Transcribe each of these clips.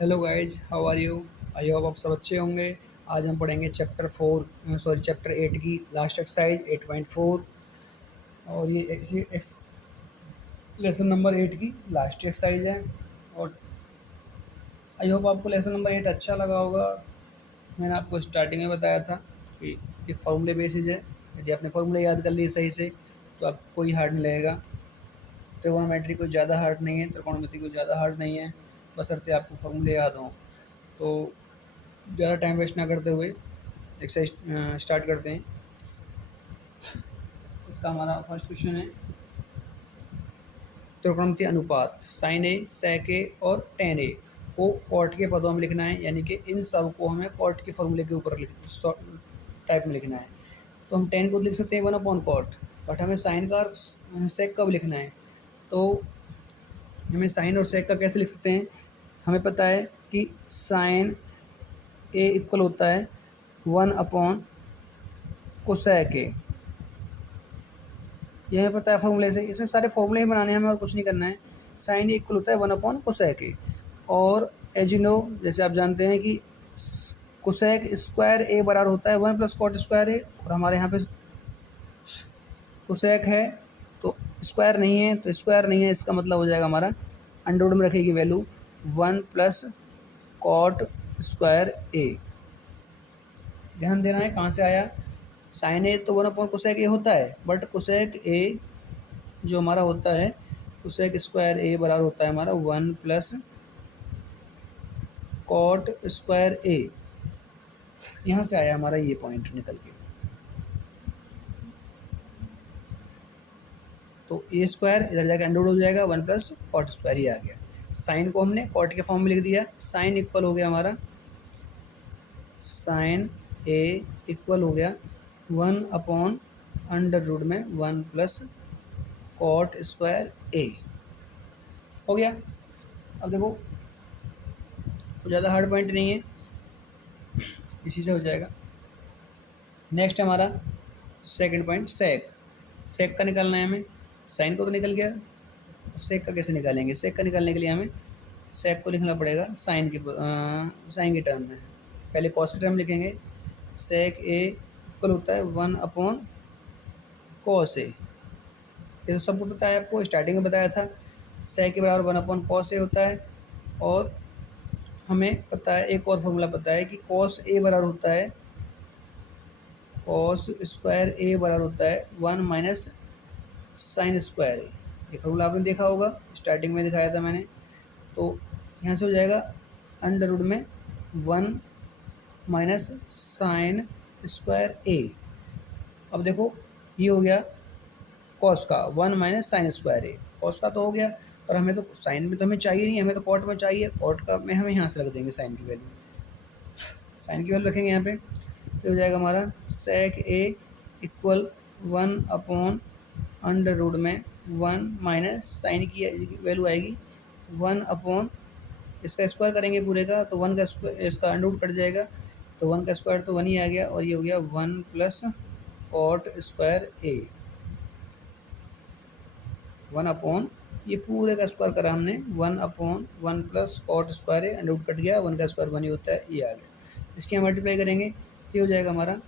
Hello guys, how are you. I hope आप सब अच्छे होंगे। आज हम पढ़ेंगे चैप्टर 8 की लास्ट एक्सरसाइज 8.4। और ये लेसन नंबर 8 की लास्ट एक्सरसाइज है। और आई होप आपको लेसन नंबर 8 अच्छा लगा होगा। मैंने आपको स्टार्टिंग में बताया था कि ये फार्मूले बेसिस है। यदि आपने फार्मूले याद कर लिए सही से तो आपको कोई हार्ड नहीं लगेगा। ट्रिगोनोमेट्री कोई ज़्यादा हार्ड नहीं है, त्रिकोणमिति कोई ज़्यादा हार्ड नहीं है, बशर्ते आपको फार्मूले याद हों। तो ज़्यादा टाइम वेस्ट ना करते हुए एक्सरसाइज स्टार्ट करते हैं। इसका हमारा फर्स्ट क्वेश्चन है त्रिकोणमितीय अनुपात साइन ए, सेक ए और टेन ए को कॉट के पदों में लिखना है, यानी कि इन सब को हमें कॉट के फॉर्मूले के ऊपर टाइप में लिखना है। तो हम टेन को लिख सकते हैं 1/कॉट, बट हमें साइन का और सेक कब लिखना है। तो हमें साइन और सेक का कैसे लिख सकते हैं। हमें पता है कि साइन ए इक्वल होता है 1/कोसेक ए। ये हमें पता है फॉर्मूले से, इसमें सारे फॉर्मूले ही बनाने हैं हमें और कुछ नहीं करना है। साइन ए इक्वल होता है 1/कोसेक ए। और एज यू नो, जैसे आप जानते हैं कि कोसेक स्क्वायर ए बराबर होता है 1 + कॉट स्क्वायर ए। और हमारे यहाँ पे कोसेक है तो स्क्वायर नहीं है, तो स्क्वायर नहीं है इसका मतलब हो जाएगा हमारा अंडर में रखेगी वैल्यू 1 + कॉट स्क्वायर ए। ध्यान देना है कहाँ से आया। साइन ए तो 1/कोसेक ए होता है, बट कोसेक ए जो हमारा होता है कोसेक स्क्वायर ए बराबर होता है हमारा 1 + कॉट स्क्वायर ए। यहाँ से आया हमारा ये पॉइंट निकल के। तो ए स्क्वायर इधर जाकर अंडर हो जाएगा 1 + कॉट स्क्वायर, ये आ गया। साइन को हमने कॉट के फॉर्म में लिख दिया। साइन इक्वल हो गया हमारा, साइन ए इक्वल हो गया 1/√1 + कॉट स्क्वायर ए हो गया। अब देखो ज़्यादा हार्ड पॉइंट नहीं है, इसी से हो जाएगा। नेक्स्ट हमारा सेकंड पॉइंट सेक। सेक का निकालना है हमें। साइन को तो निकल गया, सेक का कैसे निकालेंगे। सेक का निकालने के लिए हमें सेक को लिखना पड़ेगा साइन के टर्म में। पहले कॉस के टर्म लिखेंगे। सेक ए इक्वल होता है 1/कॉस ए। ये तो सबको पता है, आपको स्टार्टिंग में बताया था। सेक के बराबर 1/कॉस ए होता है। और हमें पता है, एक और फॉर्मूला पता है कि कॉस ए बराबर होता है, कॉस स्क्वायर ए बराबर होता है 1 - साइन स्क्वायर ए। ये फॉर्मूला आपने देखा होगा, स्टार्टिंग में दिखाया था मैंने। तो यहाँ से हो जाएगा अंडर रूट में 1 - साइन स्क्वायर ए। अब देखो ये हो गया कॉस का 1 - साइन स्क्वायर ए। कॉस का तो हो गया, पर हमें तो साइन में तो हमें चाहिए नहीं, हमें तो कॉट में चाहिए। कॉट का में हमें यहाँ से रख देंगे साइन की वैल्यू। साइन की वैल्यू रखेंगे यहाँ पे, तो हो जाएगा हमारा सेक ए इक्वल 1/√में 1 - साइन की वैल्यू आएगी 1/, इसका स्क्वायर करेंगे पूरे का तो 1 का स्क्वायर, इसका अंडर रूट कट जाएगा तो 1 का स्क्वायर तो 1 ही आ गया। और ये हो गया 1 + कॉट स्क्वायर ए 1/, ये पूरे का स्क्वायर करा हमने 1/1 + कॉट स्क्वायर ए, अंडर रूट कट गया, 1 का स्क्वायर 1 ही होता है, ये आ गया। इसकी हम मल्टीप्लाई करेंगे तो ये हो जाएगा हमारा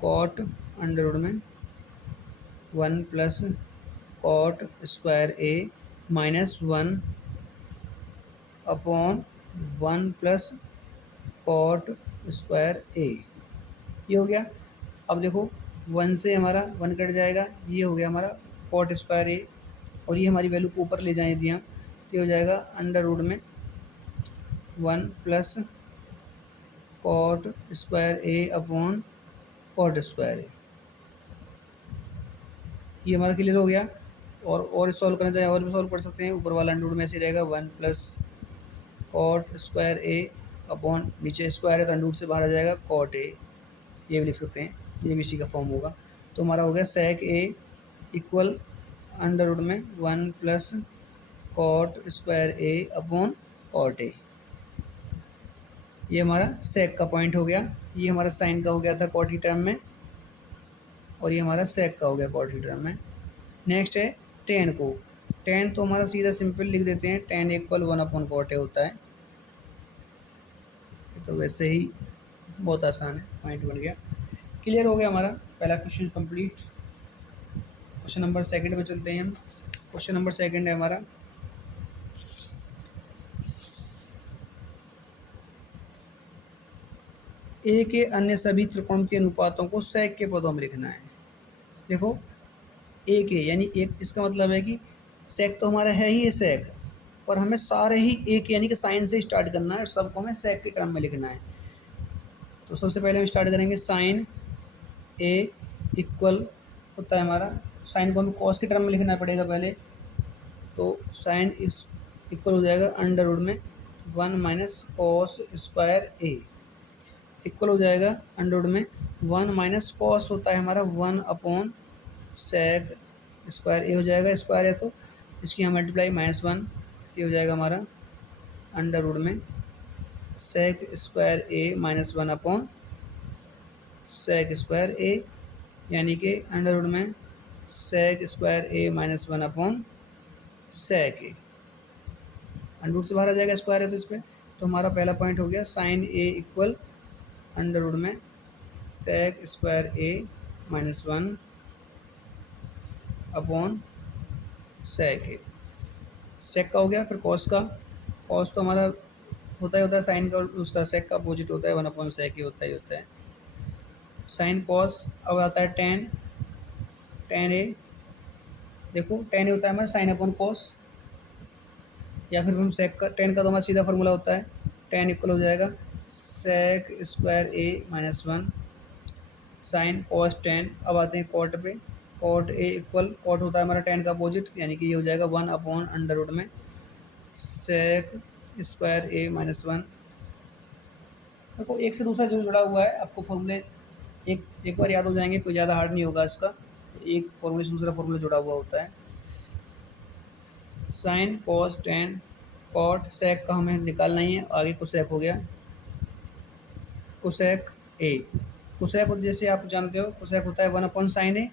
कॉट अंडर रूट में 1 + कॉट स्क्वायर ए -1/1 + कॉट स्क्वायर ए, ये हो गया। अब देखो 1 से हमारा 1 कट जाएगा, ये हो गया हमारा कॉट स्क्वायर ए। और ये हमारी वैल्यू को ऊपर ले जाएं यदि हम, तो ये हो जाएगा अंडर रूट में 1 + cot square a upon cot square ए। ये हमारा क्लियर हो गया। और सॉल्व करना चाहें और भी सॉल्व कर सकते हैं। ऊपर वाला अंडर रूट में ऐसे रहेगा 1 + कॉट स्क्वायर ए अपॉन, नीचे स्क्वायर है तो अंडर रूट से बाहर आ जाएगा कॉट ए, ये भी लिख सकते हैं, ये भी इसी का फॉर्म होगा। तो हमारा हो गया sec a equal under root में 1 + cot square a upon cot ए। ये हमारा सेक का पॉइंट हो गया। ये हमारा साइन का हो गया था कॉट की टर्म में, और ये हमारा सेक का हो गया कॉट की टर्म में। नेक्स्ट है टेन को। टेन तो हमारा सीधा सिंपल लिख देते हैं, टेन इक्वल 1/cot A होता है। तो वैसे ही बहुत आसान है, पॉइंट बन गया। क्लियर हो गया हमारा पहला question complete. Question number second पे चलते हैं हम। क्वेश्चन नंबर सेकंड है हमारा, ए के अन्य सभी त्रिकोणमितीय अनुपातों को सेक के पदों में लिखना है। देखो ए के यानी एक, इसका मतलब है कि सेक तो हमारा है ही है सेक, और हमें सारे ही ए के यानी कि साइन से स्टार्ट करना है, सबको हमें सेक के टर्म में लिखना है। तो सबसे पहले हम स्टार्ट करेंगे साइन ए इक्वल होता है हमारा, साइन को हमें कॉस के टर्म में लिखना पड़ेगा पहले। तो साइन इस इक्वल हो जाएगा अंडर रूट में 1 माइनस कॉस स्क्वायर ए, इक्वल हो जाएगा अंडर रूट में 1 माइनस कॉस होता है हमारा 1 सेक स्क्वायर ए हो जाएगा, स्क्वायर है तो इसकी हम मल्टीप्लाई -1, ये हो जाएगा हमारा अंडर रूट में सेक स्क्वायर ए -1 सेक स्क्वायर ए, यानी कि अंडर रूट में सेक स्क्वायर ए -1 सेक ए। अंडर रूट से बाहर आ जाएगा, स्क्वायर है तो इस पर। तो हमारा पहला पॉइंट हो गया साइन ए इक्वल अंडर रूट में सेक स्क्वायर ए -1 सेक ए। सेक का हो गया, फिर कॉस का। कॉस तो हमारा होता है साइन का, उसका सेक का अपोजिट होता है 1/सेक ए होता है। साइन कॉस अब आता है टेन ए, देखो टेन ए होता है हमारा साइन अपॉन कॉस, या फिर हम सेक का, टेन का तो हमारा सीधा फार्मूला होता है, टेन इक्वल हो जाएगा सेक स्क्वायर ए -1 साइन कॉस टेन। अब आते हैं कॉट पे, कॉट ए इक्वल, कॉट होता है हमारा टेन का अपोजिट, यानी कि ये हो जाएगा 1/अंडर रूट में सेक स्क्वायर ए -1। देखो एक से दूसरा जो जुड़ा हुआ है, आपको फॉर्मूले एक बार याद हो जाएंगे, कोई ज़्यादा हार्ड नहीं होगा इसका। एक फॉर्मूले से दूसरा फॉर्मूला जुड़ा हुआ होता है। साइन कॉस टेन कॉट, सेक का हमें निकालना ही है, आगे कोसेक हो गया, कोसेक ए। कोसेक जैसे आप जानते हो, कोसेक होता है 1/साइन ए,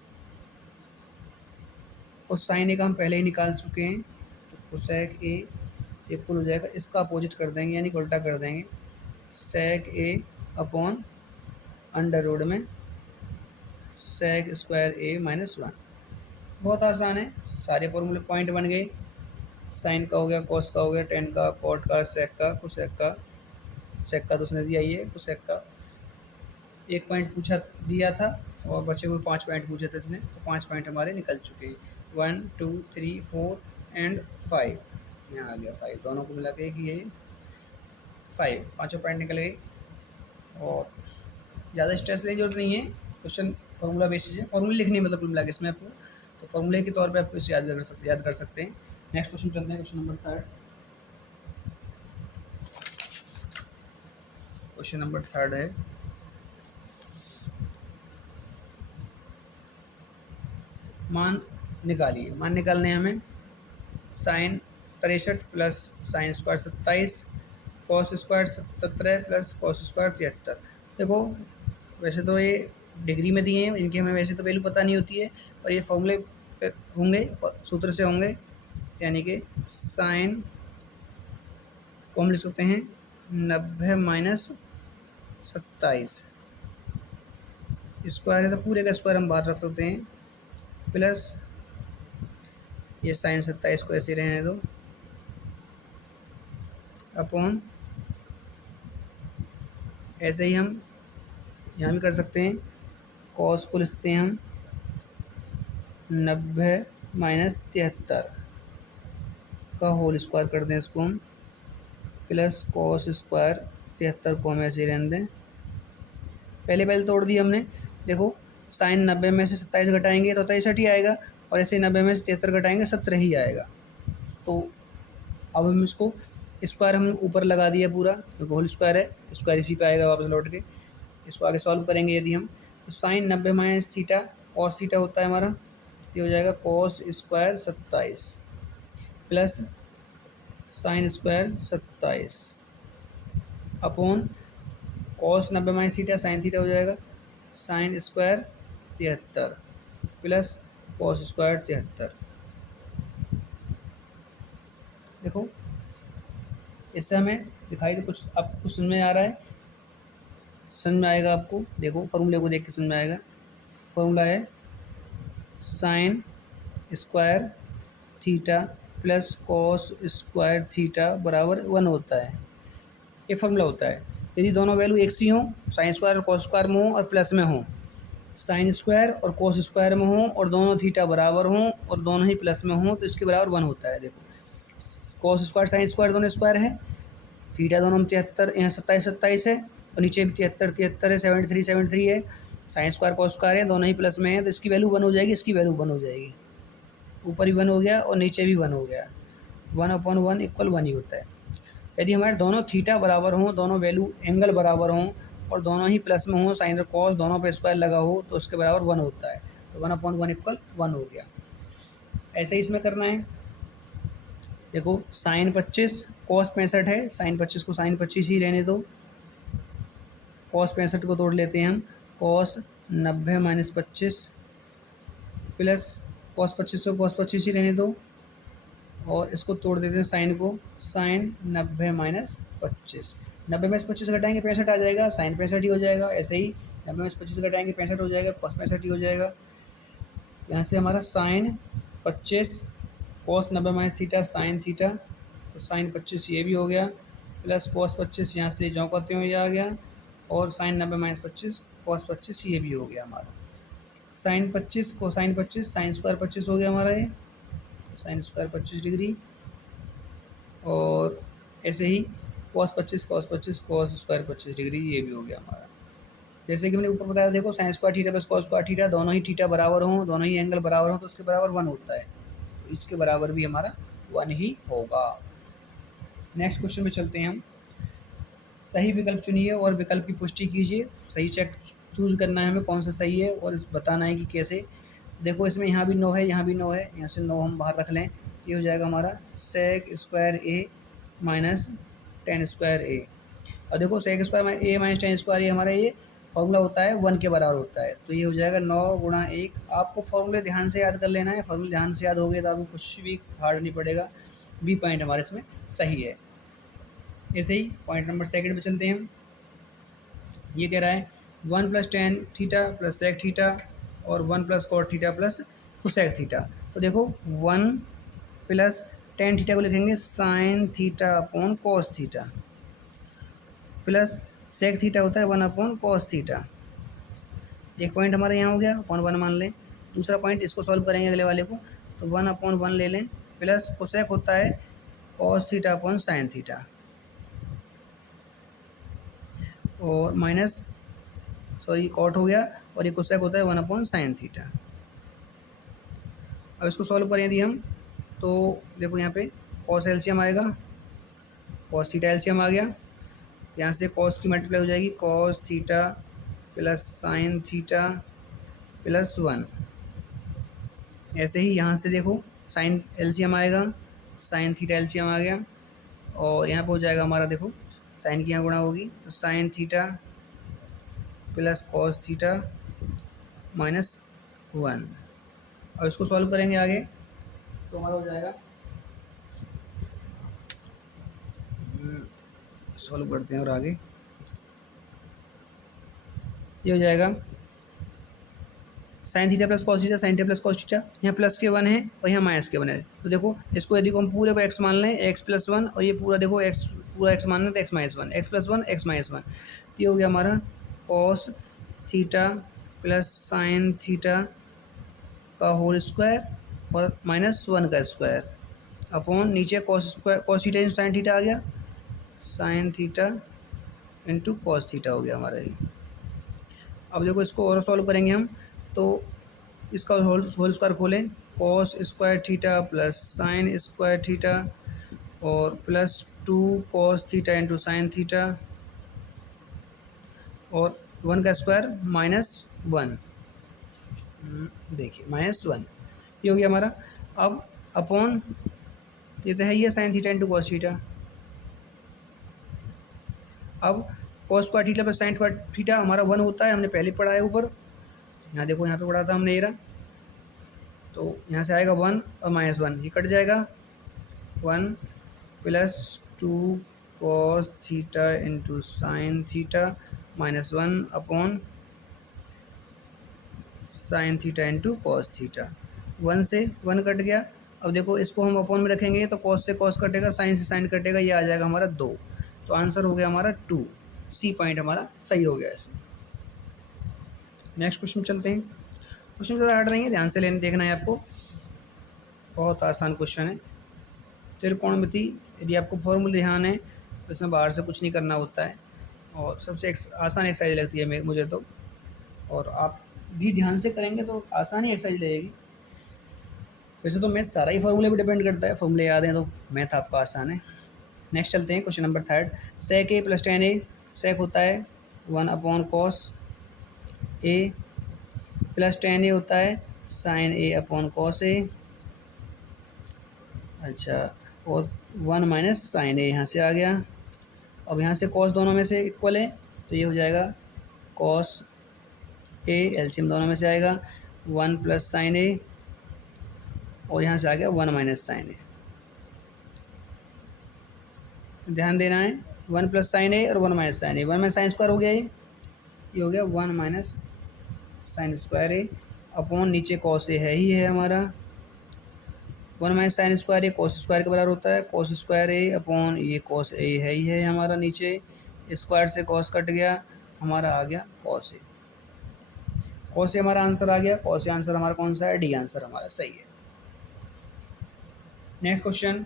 और साइन ए का हम पहले ही निकाल चुके हैं। तो कोसेक ए इक्वल हो जाएगा, इसका अपोजिट कर देंगे यानी कि उल्टा कर देंगे, सेक ए अपॉन अंडर रूट में सेक स्क्वायर ए -1। बहुत आसान है, सारे फॉर्मूले पॉइंट बन गए। साइन का हो गया, कॉस का हो गया, टेन का, कॉट का, सेक का, कोसेक का। सेक का तो उसने दिया ही है, कोसेक का एक पॉइंट पूछा दिया था, और बचे हुए 5 पॉइंट पूछे थे इसने, तो 5 पॉइंट हमारे निकल चुके हैं। 1 2 3 4 एंड 5, यहाँ आ गया 5, दोनों को मिला के कि ये 5, पाँचों पॉइंट निकल गए। और ज़्यादा स्ट्रेस लेने की जरूरत नहीं है, क्वेश्चन फार्मूला बेसिस है, फार्मूले लिखने मतलब कुल मिला के इसमें आपको, तो फार्मूले के तौर पे आपको इसे याद कर सकते हैं। नेक्स्ट क्वेश्चन चलते हैं, question number third. Question number third है, मान निकालिए। मान निकालने हैं हमें, sine 63 plus sine square 27 cos square 17 plus cos square 73। देखो वैसे तो ये डिग्री में दिए हैं, इनकी हमें वैसे तो वैल्यू पता नहीं होती है, और ये फॉर्मूले होंगे, सूत्र से होंगे, यानी कि साइन को हम लिख सकते हैं 90 माइनस 27, स्क्वायर है तो पूरे का स्क्वायर हम बाहर रख सकते हैं, प्लस ये साइन 27 को ऐसे रहने दो, अपॉन ऐसे ही हम यहाँ भी कर सकते हैं, कॉस को लिख सकते हैं हम 90 माइनस 73 का होल स्क्वायर कर दें इसको हम, प्लस कॉस स्क्वायर 73 को हम ऐसे ही रहने दें। पहले तोड़ दी हमने, देखो साइन 90 में से 27 घटाएंगे तो 63 ही आएगा, और ऐसे 90 में से 73 घटाएंगे 17 ही आएगा। तो अब हम इसको स्क्वायर हम ऊपर लगा दिया पूरा, क्योंकि होल स्क्वायर है, स्क्वायर इसी पे आएगा वापस लौट के। इसको आगे सॉल्व करेंगे यदि हम, तो sine 90 minus theta cos theta होता है हमारा, ये हो जाएगा cos square 27 plus sine square 27 upon cos 90 minus theta sine theta हो जाएगा sine square 73 plus cos square 73। देखो इससे हमें दिखाई, तो कुछ आपको कुछ समझ में आ रहा है, समझ में आएगा आपको। देखो फॉर्मूले को देख के समझ में आएगा। फॉर्मूला है sign square theta plus cos square theta बराबर 1 होता है। ये फॉर्मूला होता है। यदि दोनों वैल्यू एक सी हों, साइन स्क्वायर और कॉस स्क्वायर में हों और प्लस में हों, साइन स्क्वायर और कोस स्क्वायर में हों और दोनों थीटा बराबर हों और दोनों ही प्लस में हों, तो इसके बराबर 1 होता है। देखो कोस स्क्वायर साइन स्क्वायर दोनों स्क्वायर है, थीटा दोनों में 73, यहाँ 27 है और नीचे भी 73 है, 73 है। साइन स्क्वायर कोस स्क्वायर है, दोनों ही प्लस में है, तो इसकी वैल्यू 1 हो जाएगी, इसकी वैल्यू 1 हो जाएगी। ऊपर भी 1 हो गया और नीचे भी 1 हो गया। 1/1 इक्वल 1 ही होता है। यदि हमारे दोनों थीटा बराबर हों, दोनों वैल्यू एंगल बराबर हों और दोनों ही प्लस में हों, साइन और कॉस दोनों पे स्क्वायर लगा हो, तो उसके बराबर 1 होता है। तो 1/1 इक्वल 1 हो गया। ऐसे ही इसमें करना है। देखो साइन 25 कॉस 65 है, साइन 25 को साइन 25 ही रहने दो। कॉस 65 को तोड़ लेते हैं हम। कॉस 90 माइनस 25 प्लस कॉस 25 को कॉस 25 ही रहने दो और इसको तोड़ देते हैं साइन को, साइन 90 माइनस 25। 90 में से 25 घटाएंगे 65 आ जाएगा, साइन 65 ही हो जाएगा। ऐसे ही 90 में से 25 घटाएंगे 65 हो जाएगा, कॉस 65 ही हो जाएगा। यहाँ से हमारा sine 25 cos 90 minus theta sine theta, तो साइन 25 ये भी हो गया, प्लस कॉस 25 यहाँ से जो करते हुए ये आ गया, और साइन 90 माइनस 25 कॉस 25 ये भी हो गया हमारा। साइन 25 कोसाइन 25 साइन स्क्वायर 25 हो गया हमारा ये, साइन स्क्वायर 25 डिग्री। और ऐसे ही कॉस 25 कॉस स्क्वायर 25 डिग्री ये भी हो गया हमारा। जैसे कि मैंने ऊपर बताया, देखो sign square theta plus cos square theta, दोनों ही थीटा बराबर हों, दोनों ही एंगल बराबर हों, तो उसके बराबर 1 होता है। तो इसके बराबर भी हमारा 1 ही होगा। नेक्स्ट क्वेश्चन में चलते हैं हम। सही विकल्प चुनिए और विकल्प की पुष्टि कीजिए। सही चेक चूज करना है हमें कौन सा सही है और बताना है कि कैसे। देखो इसमें यहाँ भी 9 है, यहाँ भी 9 है, यहाँ से 9 हम बाहर रख लें, ये हो जाएगा हमारा सेक square A minus tan square ए। और देखो सेक square A minus tan square ए हमारा ये फॉर्मूला होता है 1 के बराबर होता है। तो ये हो जाएगा 9 गुणा 1। आपको फॉर्मूले ध्यान से याद कर लेना है, फॉर्मूले ध्यान से याद हो गए तो आपको कुछ भी हार्ड नहीं पड़ेगा। बी पॉइंट हमारे इसमें सही है। ऐसे ही पॉइंट नंबर सेकंड पे चलते हैं हम। ये कह रहा है 1 plus tan theta plus sec theta और 1 plus cot theta plus cosec theta. तो देखो 1 प्लस टेन थीटा को लिखेंगे sine theta upon cos theta, plus sec theta होता है 1 अपॉन कॉस थीटा। एक पॉइंट हमारे यहाँ हो गया, अपॉन 1 मान लें। दूसरा पॉइंट इसको सॉल्व करेंगे अगले वाले को, तो 1/1 ले लें, प्लस कोसेक होता है cos theta upon sine theta, और माइनस सॉरी कॉट हो गया, और ये कोसेक होता है 1/sin थीटा। अब इसको सॉल्व करें यदि हम, तो देखो यहाँ पे कॉस एलसीएम आएगा, कॉस थीटा एलसीएम आ गया। यहाँ से कॉस की मल्टीप्लाई हो जाएगी, cos theta plus sine theta plus 1। ऐसे ही यहाँ से देखो साइन एलसीएम आएगा, साइन थीटा एलसीएम आ गया, और यहाँ पे हो जाएगा हमारा, देखो साइन की यहाँ गुणा होगी, तो sine theta plus cos theta minus 1। अब इसको सॉल्व करेंगे आगे, तो हमारा हो जाएगा, सॉल्व करते हैं और आगे ये हो जाएगा sine theta plus cos theta, sine theta plus cos theta, यहाँ प्लस के 1 है और यहाँ माइनस के 1 है। तो देखो इसको यदि हम पूरे को x मान लें, x+1, और ये पूरा देखो x पूरा x मान लें तो x-1, x+1 x-1। ये हो गया हमारा cos theta plus sine theta का होल स्क्वायर और माइनस 1 का स्क्वायर अपॉन नीचे cos square cos theta into sine theta आ गया, sine theta into cos theta हो गया हमारा ये। अब देखो इसको और सॉल्व करेंगे हम, तो इसका होल स्क्वायर खोलें, cos square theta plus sine square theta और plus 2 cos theta into sine theta और 1 का स्क्वायर माइनस 1, देखिए माइनस 1, ये हो गया हमारा। अब अपॉन ये तो है ही है sine theta into cos theta. अब cos square theta plus sine square theta हमारा 1 होता है, हमने पहले पढ़ा है ऊपर, यहाँ देखो यहाँ पे पढ़ा था हमने ये रहा, तो यहाँ से आएगा 1 और माइनस 1 ये कट जाएगा, 1 plus 2 cos theta into sine theta minus 1 sign theta into cos theta. 1 से 1 कट गया। अब देखो इसको हम अपॉन में रखेंगे तो कॉस से कॉस कटेगा, साइन से साइन कटेगा, ये आ जाएगा हमारा 2। तो आंसर हो गया हमारा 2। सी पॉइंट हमारा सही हो गया इसमें। नेक्स्ट क्वेश्चन चलते हैं। क्वेश्चन ज़्यादा हार्ड नहीं है, ध्यान से लेने देखना है आपको, बहुत आसान क्वेश्चन है। त्रिकोणमिति, यदि आपको फॉर्मूले ध्यान है तो इसमें बाहर से कुछ नहीं करना होता है और सबसे आसान एक्सरसाइज लगती है मुझे तो, और आप भी ध्यान से करेंगे तो आसान ही एक्सरसाइज लगेगी। वैसे तो मैथ सारा ही फॉर्मूले पे डिपेंड करता है, फॉर्मूले याद हैं तो मैथ आपका आसान है। नेक्स्ट चलते हैं क्वेश्चन नंबर 3। सेक ए प्लस टेन ए, सेक होता है 1/cos ए, प्लस टेन ए होता है sine A upon cos A. अच्छा, और 1 माइनस साइन ए यहाँ से आ गया। अब यहाँ से कॉस दोनों में से इक्वल है तो ये हो जाएगा कॉस ए, एलसीएम दोनों में से आएगा 1 प्लस साइन ए, और यहाँ से आ गया 1 माइनस साइन ए। ध्यान देना है, 1 प्लस साइन ए और 1 माइनस साइन ए, 1 माइनस साइन स्क्वायर हो गया, ये हो गया 1 minus sine square a upon नीचे कॉस ए है ही है हमारा, 1 माइनस साइन स्क्वायर ए कॉस स्क्वायर के बराबर होता है, कॉस स्क्वायर ए अपॉन ये कॉस ए है ही है हमारा, नीचे स्क्वायर से कॉस कट गया, हमारा आ गया कॉस ए। कॉस ए हमारा आंसर आ गया, कॉस ए आंसर हमारा कौन सा है, डी आंसर हमारा सही है। नेक्स्ट क्वेश्चन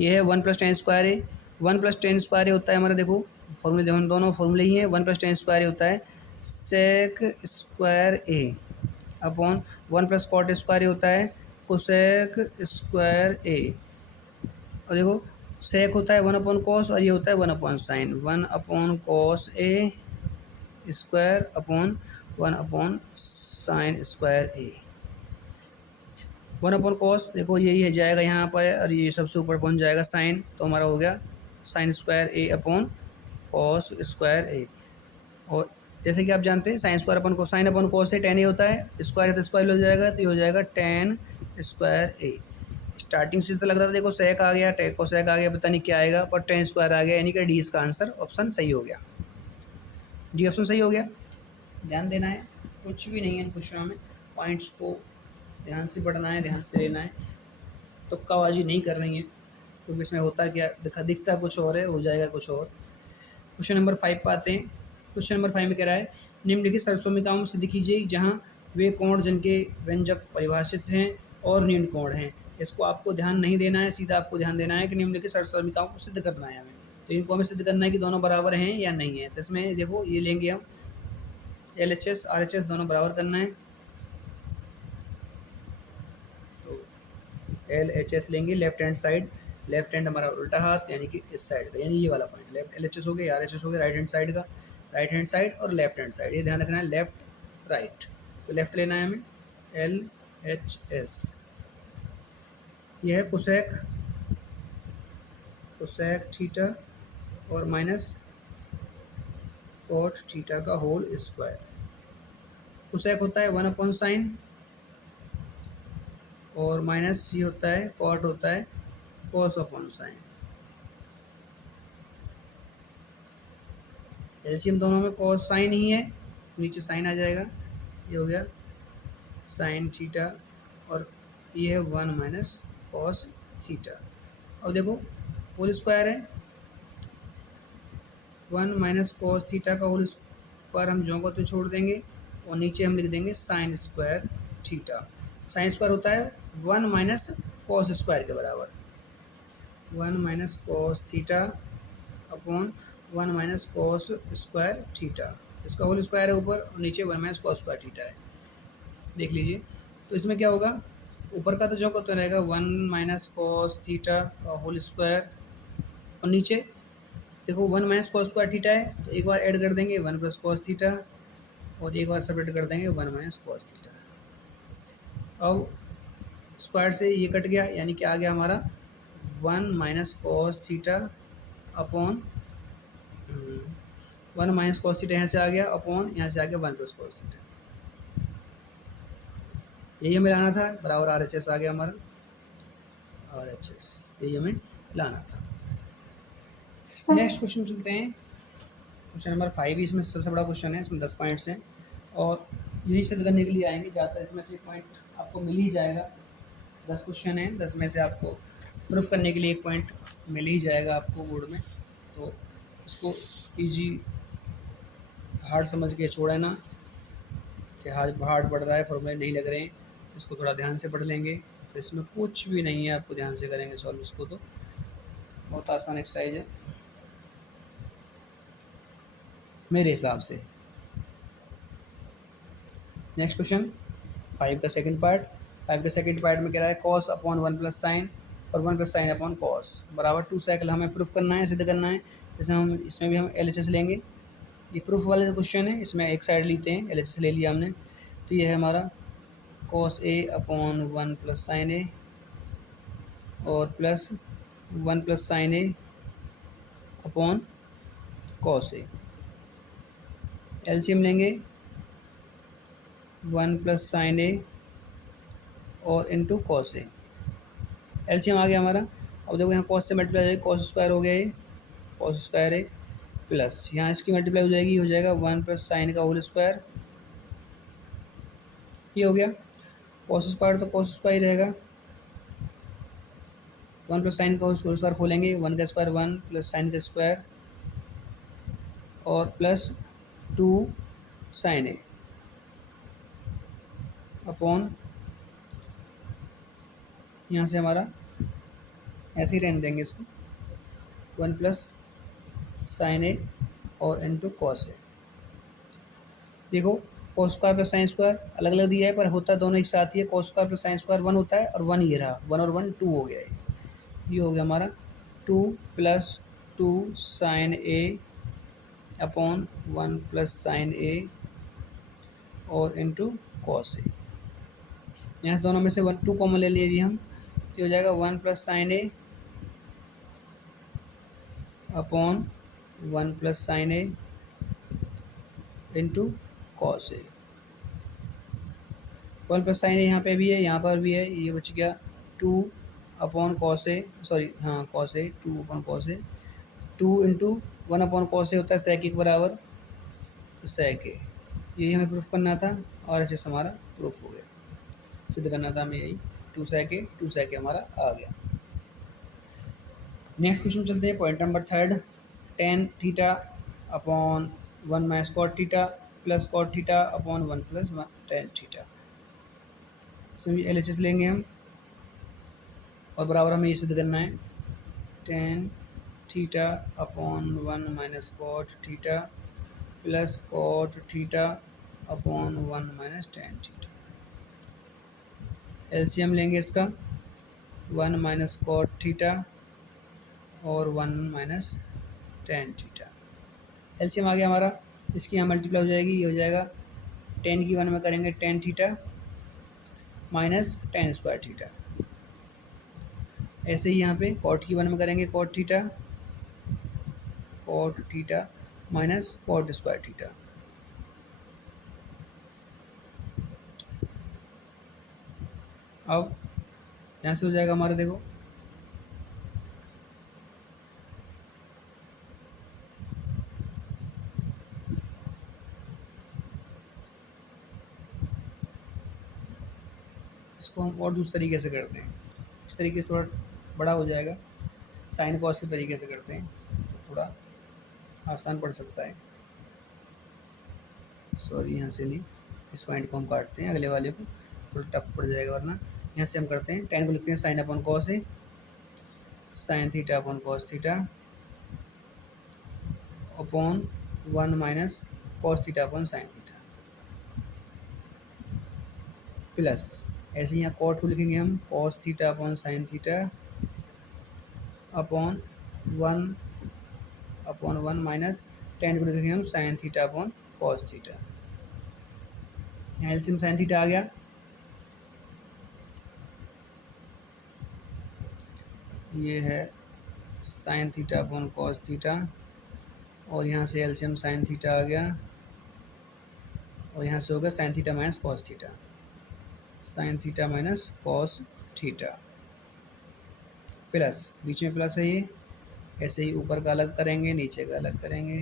ये है 1 प्लस टेन स्क्वायर ए, 1 प्लस टेन स्क्वायर ए होता है हमारा, देखो फॉर्मूले दोनों फॉर्मूले ही हैं। 1 प्लस टेन स्क्वायर ए होता है सेक square a upon 1 plus cot square ए होता है कोसेक स्क्वायर ए। और देखो सेक होता है 1/cos और ये होता है 1/sin, 1/cos ए स्क्वायर अपॉन 1/sin स्क्वायर ए। 1/cos देखो यही है जाएगा यहाँ पर और ये सबसे ऊपर पहुँच जाएगा साइन, तो हमारा हो गया sign square a upon cos square ए। और जैसे कि आप जानते हैं साइन स्क्वायर अपन को साइन अपन कॉस से टेन ए होता है, स्क्वायर है तो स्क्वायर हो जाएगा, तो ये हो जाएगा टेन स्क्वायर ए। स्टार्टिंग से तो लग रहा था देखो सेक आ गया, टेको सेक आ गया, पता नहीं क्या आएगा, पर टेन स्क्वायर आ गया, यानी कि डी इसका आंसर ऑप्शन सही हो गया, डी ऑप्शन सही हो गया। ध्यान देना है, कुछ भी नहीं है इन क्वेश्चनों में, पॉइंट्स को ध्यान से पढ़ना है, ध्यान से लेना है, तुक्काबाजी नहीं कर रही है, क्योंकि इसमें होता क्या दिखता कुछ और है, हो जाएगा कुछ और। क्वेश्चन नंबर 5 पर आते हैं। क्वेश्चन नंबर 5 में कह रहा है निम्नलिखित सर्वसमीकरणों में सिद्ध कीजिए जहाँ वे कोण जिनके व्यंजक परिभाषित हैं और न्यून कोण हैं। इसको आपको ध्यान नहीं देना है, सीधा आपको ध्यान देना है कि निम्नलिखित सर्वसमीकरणों को सिद्ध करना है हमें। तो इनको हमें सिद्ध करना है कि दोनों बराबर हैं या नहीं है। तो इसमें देखो ये लेंगे हम LHS RHS दोनों बराबर करना है, तो LHS लेंगे left hand side, left hand हमारा उल्टा हाथ यानी कि इस साइड का, यानी ये वाला पॉइंट लेफ्ट LHS हो गया, RHS हो गया राइट हैंड साइड का, राइट हैंड साइड और लेफ्ट हैंड साइड, ये ध्यान रखना है लेफ्ट राइट। तो लेफ्ट लेना है हमें LHS। यह है कोसेक थीटा और माइनस कॉट थीटा का होल स्क्वायर। कोसेक होता है 1/sin और माइनस ये होता है कॉट होता है cos/sin। एलसीएम दोनों में cos साइन ही है, नीचे साइन आ जाएगा, ये हो गया साइन थीटा और ये है 1 माइनस कॉस थीटा। अब देखो होल स्क्वायर है, 1 माइनस कॉस थीटा का होल स्क्वायर हम जो को तो छोड़ देंगे और नीचे हम लिख देंगे sign square theta. Sine square होता है 1 माइनस कॉस स्क्वायर के बराबर, 1 minus cos theta upon 1 minus cos square theta. इसका होल स्क्वायर है ऊपर और नीचे 1 माइनस कॉस स्क्वायर थीटा है, देख लीजिए। तो इसमें क्या होगा, ऊपर का तो जो तो रहेगा 1 माइनस कॉस थीटा का होल स्क्वायर और नीचे देखो 1 माइनस कॉस स्क्वायर थीटा है, तो एक बार ऐड कर देंगे 1 प्लस कॉस थीटा और एक बार सेपरेट कर देंगे 1 माइनस कॉस थीटा। अब स्क्वायर से ये कट गया, यानी कि आ गया हमारा 1 minus cos theta upon 1 minus cos theta यहाँ से आ गया अपॉन यहाँ से आ गया 1 प्लस कॉस थीटा। यही हमें लाना था, बराबर RHS आ गया हमारा, और एच एस, यही हमें लाना था। नेक्स्ट क्वेश्चन चलते हैं, क्वेश्चन नंबर 5। इसमें सबसे बड़ा क्वेश्चन है, इसमें 10 पॉइंट्स हैं और यही सिद्ध करने के लिए आएंगे, ज़्यादातर इसमें से पॉइंट आपको मिल ही जाएगा। 10 क्वेश्चन हैं, 10 में से आपको प्रूफ करने के लिए 1 पॉइंट मिल ही जाएगा आपको बोर्ड में। तो इसको इजी हार्ड समझ के छोड़े ना कि हार्ड पढ़ रहा है, फॉर्मूले नहीं लग रहे हैं, इसको थोड़ा ध्यान से पढ़ लेंगे तो इसमें कुछ भी नहीं है, आपको ध्यान से करेंगे सॉल्व इसको तो बहुत आसान एक्सरसाइज है मेरे हिसाब से। नेक्स्ट क्वेश्चन 5 का सेकंड पार्ट। 5 का सेकंड पार्ट में कह रहा है कॉस अपॉन 1 प्लस साइन और 1 प्लस साइन अपॉन कॉस बराबर 2 साइकिल हमें प्रूफ करना है, सिद्ध करना है। जैसे हम इसमें भी हम LHS लेंगे, ये प्रूफ वाले क्वेश्चन है, इसमें एक साइड लेते हैं, LHS ले लिया हमने। तो ये है हमारा cos A upon 1 plus sine A और plus 1 plus sine A upon cos A. LCM लेंगे 1 प्लस साइन ए और इंटू कॉस ए। एलसीएम आ गया हमारा। अब देखो यहाँ कॉस से मल्टीप्लाई हो जाएगी, कॉस स्क्वायर हो गया ये, कॉस स्क्वायर है प्लस यहाँ इसकी मल्टीप्लाई हो जाएगी, हो जाएगा 1 प्लस साइन का होल स्क्वायर, ये हो गया। कॉस स्क्वायर तो कॉस स्क्वायर रहेगा, 1 प्लस साइन का होल स्क्वायर खोलेंगे, 1 का स्क्वायर 1 प्लस साइन का स्क्वायर और प्लस 2 साइन ए अपॉन यहाँ से हमारा ऐसे ही रहने देंगे इसको, 1 प्लस साइन ए और इंटू कॉस ए। देखो cos square plus sine square अलग अलग दिया है पर होता दोनों एक साथ ही है। Cos square plus sine square 1 होता है और 1 ये रहा, 1 और 1 2 हो गया है, ये हो गया हमारा 2 plus 2 sign A upon 1 plus sine A और इंटू कॉस ए। यहाँ से दोनों में से 1 2 कॉमन ले लीजिए हम, तो हो जाएगा 1 plus sine A upon 1 plus sine A into cos A. 1 plus sine ए यहाँ पे भी है, यहाँ पर भी है, ये बच गया 2 अपॉन कॉस ए, सॉरी हाँ cos A, 2 upon cos A, 2 into 1 upon cos A होता है सेक के बराबर, तो सेक ए, यही हमें प्रूफ करना था और अच्छे से हमारा प्रूफ हो गया, सिद्ध करना था हमें यही, 2 सेक ए हमारा आ गया। नेक्स्ट क्वेश्चन चलते हैं, point number 3, tan theta upon 1 minus cot theta plus cot theta upon 1 plus 1 tan theta. इसमें LHS लेंगे हम और बराबर हमें ये सिद्ध करना है, tan theta upon 1 minus cot theta plus cot theta upon 1 minus tan theta. LCM लेंगे इसका 1 माइनस कॉट थीटा और 1 माइनस टेन थीटा। LCM आ गया हमारा, इसकी यहाँ मल्टीप्लाई हो जाएगी, ये हो जाएगा 10 की 1 में करेंगे tan theta minus tan square theta. ऐसे ही यहाँ पे कॉट की 1 में करेंगे cot theta minus cot square theta. अब यहाँ से हो जाएगा हमारा, देखो इसको हम और दूसरे तरीके से करते हैं, इस तरीके से थोड़ा बड़ा हो जाएगा, साइन कॉस के तरीके से करते हैं तो थोड़ा आसान पड़ सकता है। सॉरी यहाँ से नहीं, इस पॉइंट को हम काटते हैं, अगले वाले को थोड़ा टफ पड़ जाएगा, वरना यहाँ से हम करते हैं 10 को लिखते हैं साइन अपॉन कॉस है, sine theta upon cos theta upon 1 minus cos theta upon sine theta plus ऐसे यहाँ कॉट को लिखेंगे हम cos theta upon sine theta upon 1 minus 10 को लिखेंगे हम sign theta upon cos theta. यहाँ एलसीएम साइन थीटा आ गया, ये है sine theta upon cos theta और यहाँ से एलसीएम साइन थीटा आ गया और यहाँ से होगा sine theta minus cos theta, sine theta minus cos theta. Plus, बीच में प्लस है ये, ऐसे ही ऊपर का अलग करेंगे, नीचे का अलग करेंगे।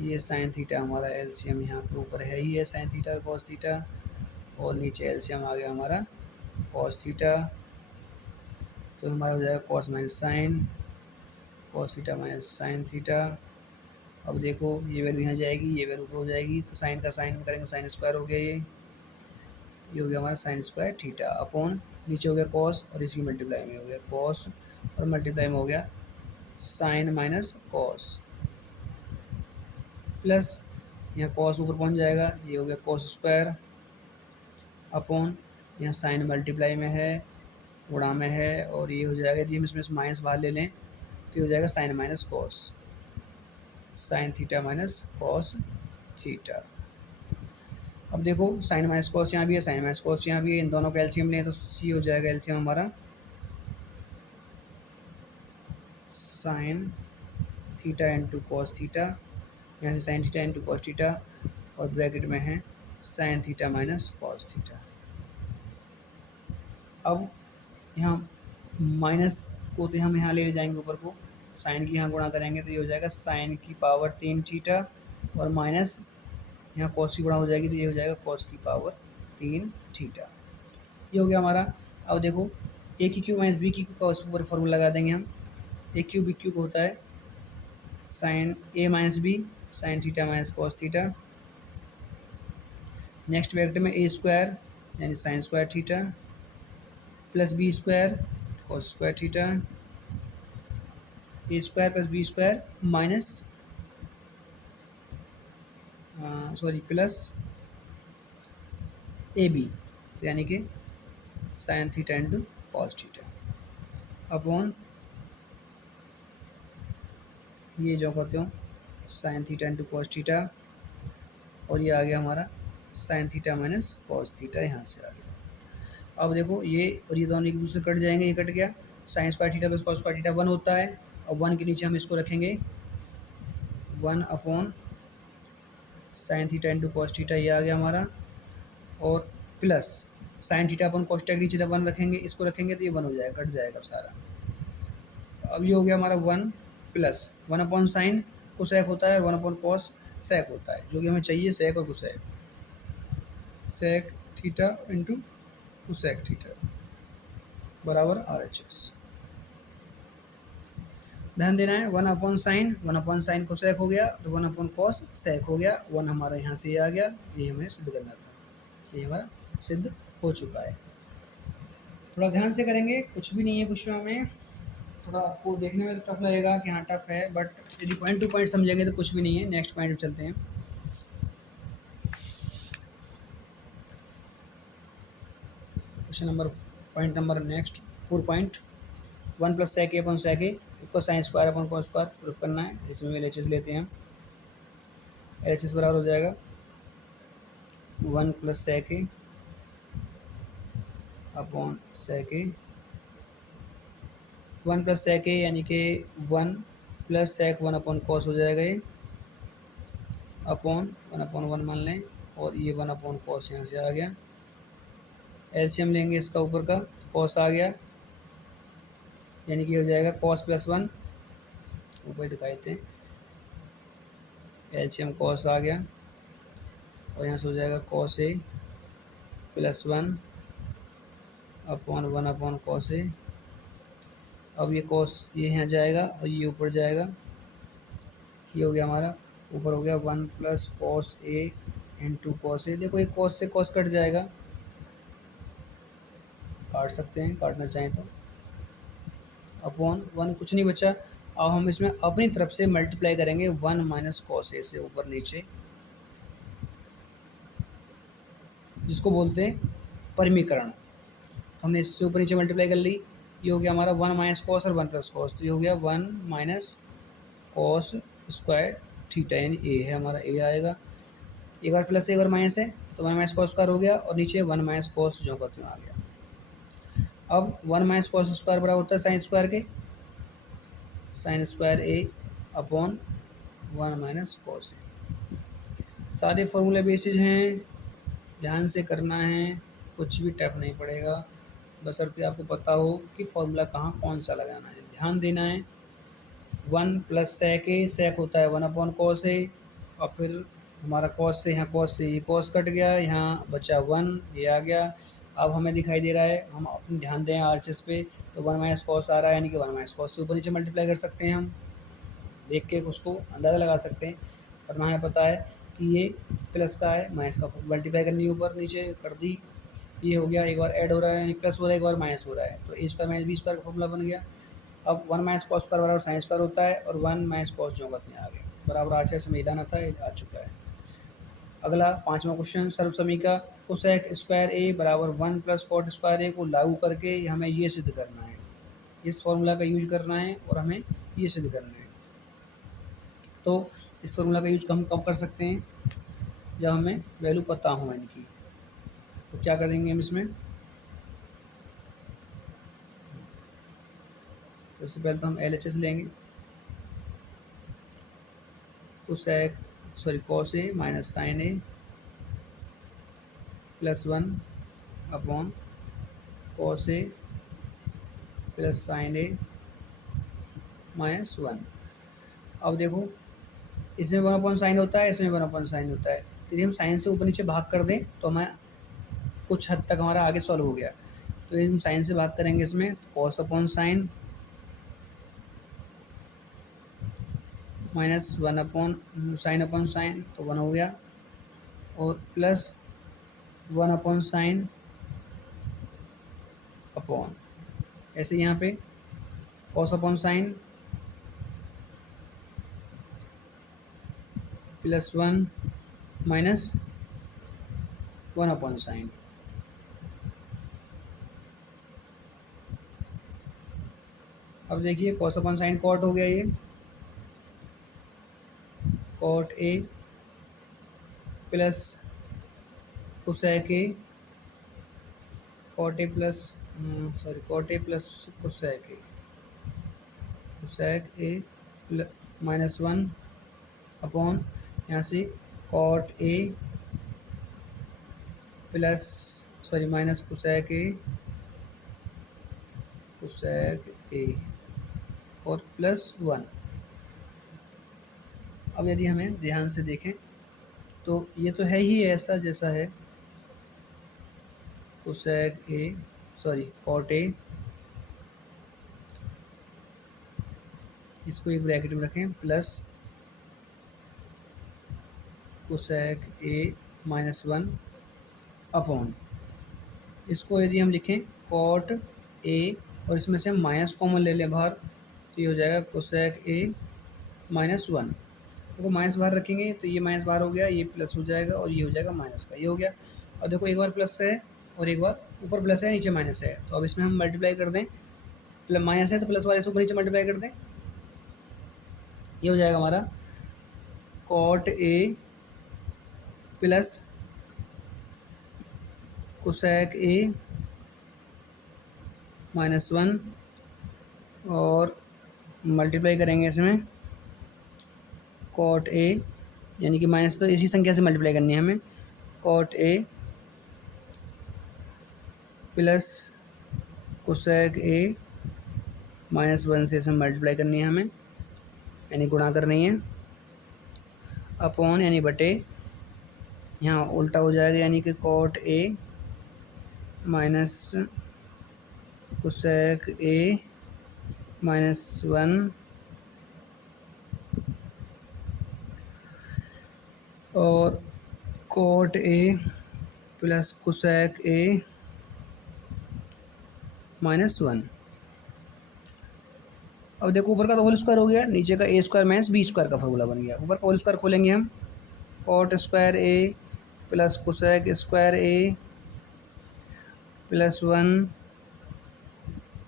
ये साइन थीटा हमारा एलसीएम यहाँ पे ऊपर है ही है, साइन थीटा और कॉस थीटा, और नीचे एलसीएम आ गया हमारा कॉस थीटा। तो हमारा हो जाएगा cos minus sine, cos theta minus sine theta. अब देखो ये वैल्यू यहाँ जाएगी, ये वैल्यू ऊपर हो जाएगी, तो साइन का साइन में करेंगे साइन स्क्वायर हो गया, ये हो गया हमारा साइन स्क्वायर थीटा अपॉन नीचे हो गया कॉस, और इसकी मल्टीप्लाई में हो गया कॉस, और मल्टीप्लाई में हो गया साइन माइनस कॉस, प्लस यहाँ कॉस ऊपर पहुँच जाएगा, ये हो गया कॉस स्क्वायर अपॉन यहाँ साइन मल्टीप्लाई में है, गुणा में है, और ये हो जाएगा, यदि हम इसमें से माइनस बाहर ले लें तो ये हो जाएगा sine minus cos, sine theta minus cos theta. अब देखो साइन माइनस कॉस यहाँ भी है, साइन माइनस कॉस यहाँ भी है, इन दोनों का एलसीएम लें तो सी हो जाएगा एलसीएम हमारा sine theta into cos theta, यहाँ से sign theta into cos theta, और ब्रैकेट में है sine theta minus cos theta. अब यहाँ माइनस को तो हम यहाँ ले जाएंगे ऊपर को, साइन की यहाँ गुणा करेंगे तो ये हो जाएगा साइन की पावर 3 थीटा, और माइनस यहाँ कॉस की गुणा हो जाएगी तो ये हो जाएगा कॉस की पावर 3 थीटा। ये हो गया हमारा। अब देखो ए की क्यू माइनस बी की क्यू का उस ऊपर फॉर्मूला लगा देंगे हम। ए क्यू बी क्यू होता है sine A minus B sine theta minus cos theta. Next vector में ए स्क्वायर यानी sine square theta plus B square cos square theta, A square plus B square minus plus A B, तो यानी कि sine theta into cos theta upon ये जो कहते हो sine theta into cos theta, और ये आ गया हमारा sine theta minus cos theta, यहाँ से आ गया। अब देखो ये और ये दोनों एक दूसरे कट जाएंगे, ये कट गया, sign square theta plus cos square theta 1 होता है, और 1 के नीचे हम इसको रखेंगे 1 upon sine theta into cos theta, ये आ गया हमारा, और plus sine theta upon cos theta के नीचे जब 1 रखेंगे, इसको रखेंगे तो ये 1 हो जाएगा, कट जाएगा सारा। अब ये हो गया हमारा 1 प्लस 1 अपॉन साइन कोसेक होता है, और 1 अपॉन कॉस सेक होता है, जो कि हमें चाहिए सेक और cosec, sec theta into cosec theta बराबर RHS। ध्यान देना है 1 अपॉन साइन कोसेक हो गया, तो 1 अपॉन कॉस सेक हो गया, 1 हमारा यहाँ से आ गया, ये हमें सिद्ध करना था, ये हमारा सिद्ध हो चुका है। थोड़ा ध्यान से करेंगे, कुछ भी नहीं है क्वेश्चन में, थोड़ा आपको देखने में तो टफ लगेगा कि हाँ टफ है, बट यदि पॉइंट टू पॉइंट समझेंगे तो कुछ भी नहीं है। नेक्स्ट पॉइंट चलते हैं। Question number point number next 4 point 1 plus sec A upon sec A इसको sine square upon cos square proof करना है। इसमें भी LHS लेते हैं। LHS बराबर हो जाएगा 1 plus sec A upon sec A, 1 plus sec ए यानी कि 1 प्लस सेक 1 अपॉन कॉस हो जाएगा, ये अपॉन 1 मान लें, और ये 1 अपॉन कॉस यहाँ से आ गया। एलसीएम लेंगे इसका ऊपर का, कॉस आ गया, यानी कि हो जाएगा कॉस प्लस 1, ऊपर दिखाए थे, एलसीएम कॉस आ गया, और यहाँ से हो जाएगा cos A plus 1 upon 1 upon cos A. अब ये कॉस ये यहाँ जाएगा और ये ऊपर जाएगा, ये हो गया हमारा, ऊपर हो गया 1 plus cos A into cos A. देखो ये कॉस से कॉस कट जाएगा, काट सकते हैं काटना चाहें तो, अपॉन 1 कुछ नहीं बचा। अब हम इसमें अपनी तरफ से मल्टीप्लाई करेंगे 1 माइनस कॉस ए से ऊपर नीचे, जिसको बोलते हैं परिमीकरण। हमने इससे ऊपर नीचे मल्टीप्लाई कर ली, ये हो गया हमारा 1 माइनस कॉस और 1 प्लस कॉस, तो ये हो गया 1 माइनस कॉस स्क्वायर थीटा, यानी ए है हमारा, ए आएगा। एक बार प्लस एक बार माइनस है तो 1 माइनस कॉस स्क्वायर हो गया, और नीचे 1 माइनस कॉस जो कहते हैं आ गया। अब 1 माइनस कॉस स्क्वायर बराबर होता है साइन स्क्वायर के, sign square a upon 1 minus cos A. सारे फॉर्मूले बेसिस हैं, ध्यान से करना है, कुछ भी टफ नहीं पड़ेगा। बशर्ते आपको पता हो कि फॉर्मूला कहाँ कौन सा लगाना है। ध्यान देना है 1 प्लस सेक ए, सेक होता है 1/cos ए, और फिर हमारा कॉस से यहाँ कॉस से ये कॉस कट गया, यहाँ बचा 1, ये आ गया। अब हमें दिखाई दे रहा है, हम अपने ध्यान दें आरएचएस पे, तो 1 माइनस कॉस आ रहा है, यानी कि 1 माइनस कॉस से ऊपर नीचे मल्टीप्लाई कर सकते हैं हम, देख के उसको अंदाज़ा लगा सकते हैं। और ना हमें पता है कि ये प्लस का है, माइनस का मल्टीप्लाई करनी है, ऊपर नीचे कर दी, ये हो गया, एक बार ऐड हो रहा है यानी प्लस हो रहा है, एक बार माइनस हो रहा है, तो ए स्क्वायर माइनस बी स्क्वायर का फॉर्मूला बन गया। अब 1 माइनस कॉस स्क्वायर बराबर साइन स्क्वायर होता है, और 1 माइनस कॉस जो होगा में आ गया बराबर आचार्य से मिलाना था, ये आ चुका है। अगला 5वां question, serve समीका cosec square A बराबर 1 प्लस कॉट स्क्वायर ए को लागू करके हमें ये सिद्ध करना है, इस फॉर्मूला का यूज करना है और हमें ये सिद्ध करना है। तो इस फॉर्मूला का यूज हम कब कर सकते हैं, जब हमें वैल्यू पता हो इनकी। तो क्या करेंगे हम इसमें, सबसे पहले तो हम LHS लेंगे, cosec cos A minus sine A plus 1 upon cos A plus sine A minus 1। अब देखो इसमें 1/sin होता है, इसमें 1/sin होता है, यदि हम साइन से ऊपर नीचे भाग कर दें तो हमें कुछ हद तक हमारा आगे सॉल्व हो गया। तो यदि हम साइन से भाग करेंगे इसमें, cos upon sine minus 1/sin तो 1 हो गया, और प्लस 1/sin अपॉन, ऐसे यहाँ पे cos upon sine plus 1 minus 1/sin। अब देखिए कॉस अपॉन साइन कॉट हो गया, ये cot A plus cosec A, cot A plus cot A plus cosec A minus 1 upon यहाँ से cot A plus minus cosec A और plus 1। अब यदि हमें ध्यान से देखें तो ये तो है ही ऐसा जैसा है, कॉट ए, इसको एक ब्रैकेट में रखें, plus cosec A minus 1 upon, इसको यदि हम लिखें कॉट ए और इसमें से हम माइनस कॉमन ले लें बाहर, तो ये हो जाएगा कोसेक ए माइनस 1। देखो माइनस बाहर रखेंगे तो ये माइनस बाहर हो गया, ये प्लस हो जाएगा और ये हो जाएगा माइनस का, ये हो गया। और देखो एक बार प्लस है और एक बार ऊपर प्लस है नीचे माइनस है, तो अब इसमें हम मल्टीप्लाई कर दें, माइनस है तो प्लस वाले से ऊपर नीचे मल्टीप्लाई कर दें, ये हो जाएगा हमारा cot A plus cosec A minus 1 और मल्टीप्लाई करेंगे इसमें कॉट ए, यानी कि माइनस तो इसी संख्या से मल्टीप्लाई करनी है हमें, cot A plus cosec A minus 1 से इसमें मल्टीप्लाई करनी है हमें, यानी गुणा करनी है, अपॉन यानी बटे, यहाँ उल्टा हो जाएगा, यानी कि cot A minus cosec A minus 1 और cot A plus cosec A minus 1। अब देखो ऊपर का तो होल स्क्वायर हो गया, नीचे का A square minus B square का फॉर्मूला बन गया। ऊपर का होल स्क्वायर खोलेंगे हम, cot square A plus cosec square A plus 1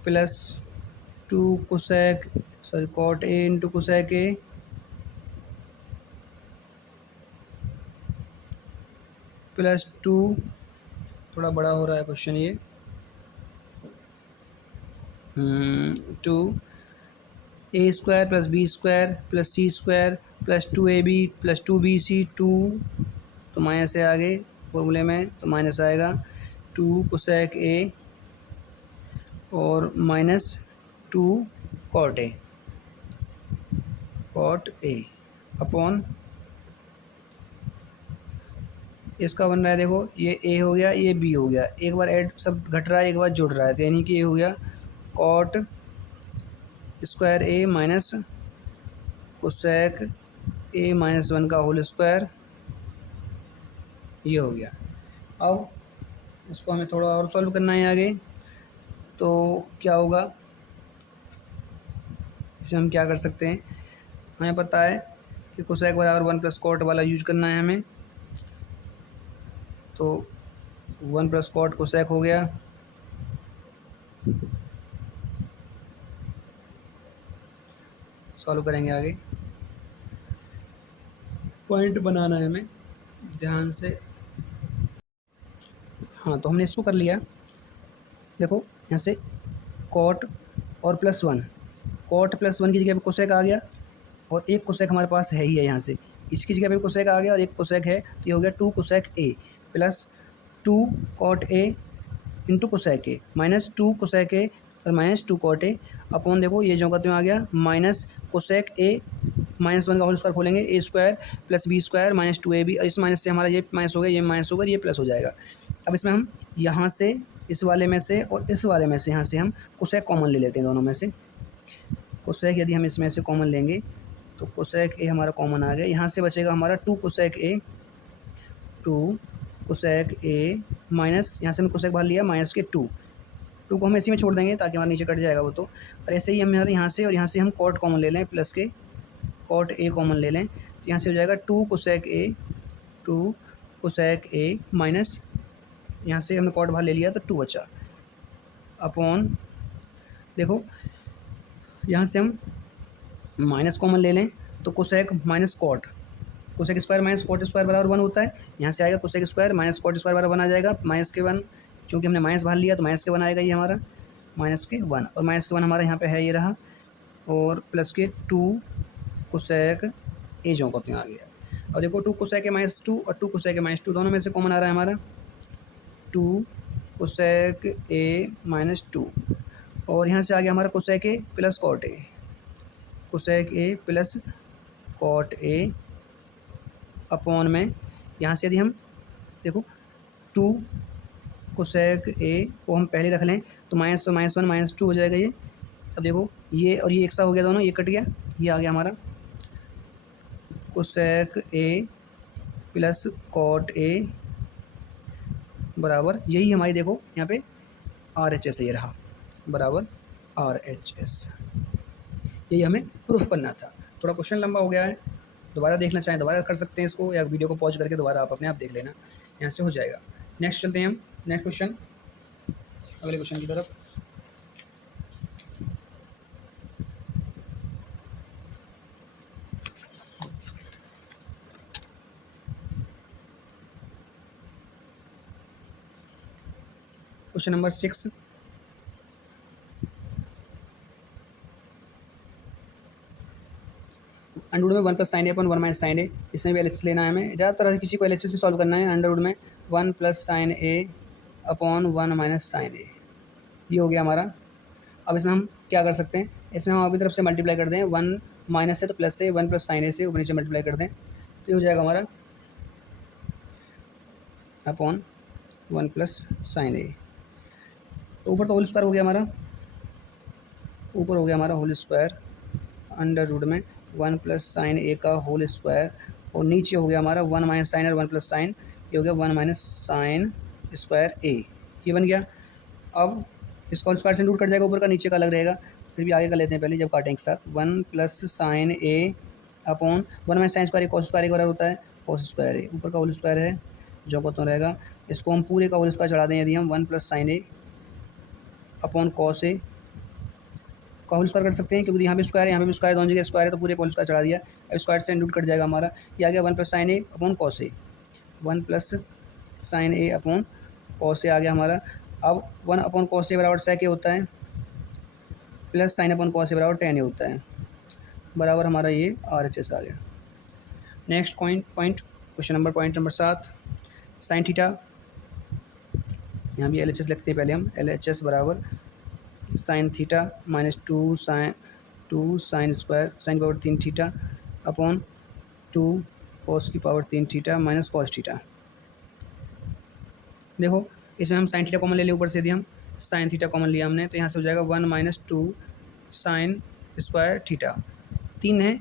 plus 2 cot A into cosec A plus 2, थोड़ा बड़ा हो रहा है क्वेश्चन ये, 2 A square plus B square plus C square plus 2ab plus 2bc, 2 तो माइनस से आगे फॉर्मूले में तो माइनस आएगा, 2 कोसेक ए और minus two cot A upon इसका बन रहा है, देखो ये ए हो गया, ये बी हो गया, एक बार ऐड सब घट रहा है, एक बार जुड़ रहा है, तो यानी कि ये हो गया cot square A minus cosec A minus one का होल स्क्वायर, ये हो गया। अब इसको हमें थोड़ा और सॉल्व करना है आगे, तो क्या होगा, इसे हम क्या कर सकते हैं, हमें पता है कि कोसेक बराबर वन प्लस कॉट वाला यूज करना है हमें, तो वन प्लस कॉट कोसेक हो गया, सॉल्व करेंगे आगे, पॉइंट बनाना है हमें ध्यान से। हाँ, तो हमने इसको कर लिया, देखो यहाँ से कॉट और plus one, cot plus one की जगह पे कोसेक आ गया, और एक कोसेक हमारे पास है ही है यहाँ से, इसकी जगह पे कोसेक आ गया और एक कोसेक है, तो ये हो गया two cosec A plus two cot A into cosec A minus two cosec A और minus two cot A upon, देखो ये जो का त्यों आ गया minus cosec A minus one का होल स्क्वायर खोलेंगे, A square plus B square minus two A B, और इस माइनस से हमारा ये माइनस हो गया, ये माइनस होगा, ये प्लस हो जाएगा। अब इसमें हम यहाँ से इस वाले में से और इस वाले में से यहाँ से हम कोसेक कॉमन ले लेते हैं, दोनों में से कोसेक यदि हम इसमें से कॉमन लेंगे तो कोसेक ए हमारा कॉमन आ गया, यहाँ से बचेगा हमारा टू कोसेक ए माइनस, यहाँ से हमने कोसेक बाहर लिया माइनस के टू को हम इसी में छोड़ देंगे ताकि हमारा नीचे कट जाएगा वो तो, और ऐसे ही हम यहाँ से और यहाँ से हम कॉट कॉमन ले लें, प्लस के कॉट ए कॉमन ले लें, तो यहाँ से हो जाएगा टू कोसेक ए माइनस, यहाँ से हमने कॉट बाहर ले लिया तो टू बचा, अपॉन देखो यहाँ से हम माइनस कॉमन ले लें तो cosec minus cot, cosec square minus cot square बराबर वन होता है, यहाँ से आएगा cosec square minus cot square बराबर वन आ जाएगा, माइनस के वन, क्योंकि हमने माइनस बाहर लिया तो माइनस के वन आएगा ये हमारा, माइनस के वन, और माइनस के वन हमारा यहाँ पे है ये रहा, और प्लस के टू कोसेक ए जो को आ गया, और देखो two cosec A minus two और two cosec A minus two दोनों में से कॉमन आ रहा है हमारा, two cosec A minus two, और यहाँ से आ गया हमारा cosec A plus cot A, cosec A plus cot A upon में, यहाँ से यदि हम देखो टू कोसेक ए को हम पहले रख लें तो माइनस वन माइनस टू हो जाएगा ये, अब देखो ये और ये एक सा हो गया, दोनों ये कट गया, ये आ गया हमारा cosec A plus cot A बराबर, यही हमारी देखो यहाँ पे आर एच एस ये रहा, बराबर आर एच एस, यही हमें प्रूफ करना था। थोड़ा क्वेश्चन लंबा हो गया है, दोबारा देखना चाहें दोबारा कर सकते हैं इसको, या वीडियो को पॉज करके दोबारा आप अपने आप देख लेना, यहाँ से हो जाएगा। नेक्स्ट चलते हैं हम नेक्स्ट क्वेश्चन, अगले क्वेश्चन की तरफ। क्वेश्चन नंबर 6, अंडरवुड में वन प्लस साइन ए अपन वन माइनस साइन ए, इसमें भी एलएचएस लेना है हमें, ज़्यादातर किसी को एलएचएस से सॉल्व करना है। अंडरवुड में one plus sine A upon one minus sine ए, ये हो गया हमारा। अब इसमें हम क्या कर सकते हैं, इसमें हम अपनी तरफ से मल्टीप्लाई कर दें, वन माइनस है तो प्लस से, वन प्लस साइन ए से ऊपर नीचे मल्टीप्लाई कर दें, तो ये हो जाएगा हमारा अपॉन वन प्लस साइन ए, तो ऊपर तो होल स्क्वायर हो गया हमारा, ऊपर हो गया हमारा होल स्क्वायर अंडरवुड में वन प्लस साइन ए का होल स्क्वायर, और नीचे हो गया हमारा वन माइनस साइन और वन प्लस साइन, ये हो गया वन माइनस साइन स्क्वायर ए, ये बन गया। अब इसका होल स्क्वायर से रूट कट जाएगा, ऊपर का नीचे का अलग रहेगा, फिर भी आगे का लेते हैं पहले जब काटेंगे एक साथ, one plus sine A upon one minus sine square cos square के बराबर होता है, कॉस स्क्वायर ए, ऊपर का होल स्क्वायर है जो को तो रहेगा, इसको हम पूरे का होल स्क्वायर चढ़ा दें, यदि हम one plus sine A upon cos A का होल स्क्वायर कर सकते हैं, क्योंकि यहाँ पे स्क्वायर है यहाँ पे भी स्क्वायर, दोनों जगह स्क्वायर है, तो पूरे होल स्क्वायर चढ़ा दिया, अब स्क्वायर से रूट कट जाएगा हमारा, ये आ गया one plus sine A upon cos A, one plus sine A upon cos A आ गया हमारा। अब वन अपॉन कॉस ए बराबर सेक ए होता है, plus sine upon cos A बराबर टेन ए होता है, बराबर हमारा ये आर एच एस आ गया। Next point question number point number 7, sine theta, यहाँ भी एल एच एस लिखते हैं पहले हम, एल एच एस बराबर sine theta minus two sine square sine power 3 theta upon 2 cos की power 3 theta minus cos theta. देखो इसमें हम साइन थीटा कॉमन ले लिया, ऊपर से यदि हम साइन थीटा कॉमन लिया हमने तो यहाँ से हो जाएगा 1 माइनस 2 साइन स्क्वायर थीटा। 3 है,